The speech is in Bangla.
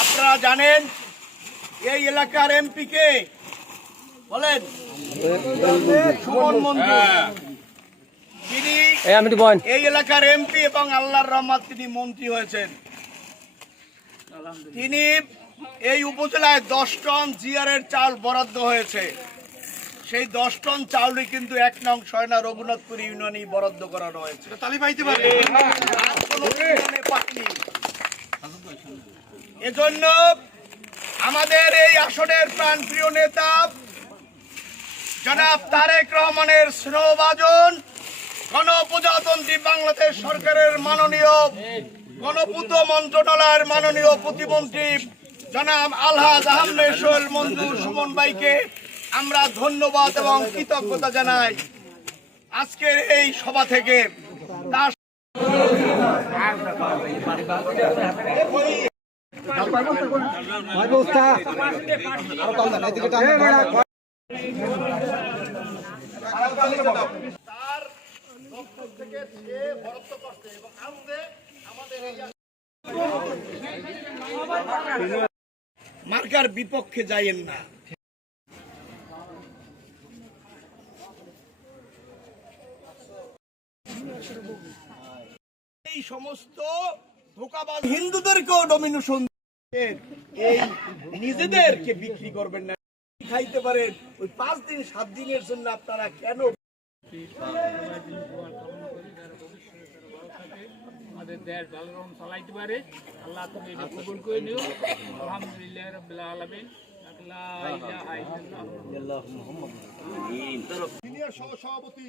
আপনারা জানেন এই এলাকার এমপি কে বলেন? সুমন মন্ডল। তিনি এই এলাকার এমপি এবং আল্লাহর রহমত তিনি মন্ত্রী হয়েছেন। তিনি এই উপজেলায় 10 টন জিআরের চাল বরাদ্দ হয়েছে। সেই 10 টন চাউলই কিন্তু 1 নং সয়না রঘুনাথপুর ইউনিয়নে বরাদ্দ করানো হয়েছে। এজন্য আমাদের এই আসনের প্রাণপ্রিয় নেতা জনাব তারেক রহমানের স্নেহভাজন গণপ্রজাতন্ত্রী বাংলাদেশ সরকারের মাননীয় গণপূর্ত মন্ত্রণালয়ের মাননীয় প্রতিমন্ত্রী জনাব আলহাজ আহমেদ সোহেল মঞ্জুর সুমন ভাইকে আমরা ধন্যবাদ এবং কৃতজ্ঞতা জানাই। আজকের এই সভা থেকে তার মার্কার বিপক্ষে যাইয়েন না। এই সমস্ত ধোঁকাবাজ হিন্দুদেরকেও ডমিনেশন এই নিজেদেরকে বিক্রি করবেন না, খাইতে পারেন। ওই 5 দিন 7 দিনের জন্য আপনারা কেন আমাদের দেশ ভালো রকম চালাইতে পারে? আল্লাহ তুমি এটা কবুল করে নিও। আলহামদুলিল্লাহ রাব্বিল আলামিন। লা ইলাহা ইল্লাল্লাহ মুহাম্মাদুর রাসূলুল্লাহ। সিনিয়র সভাপতি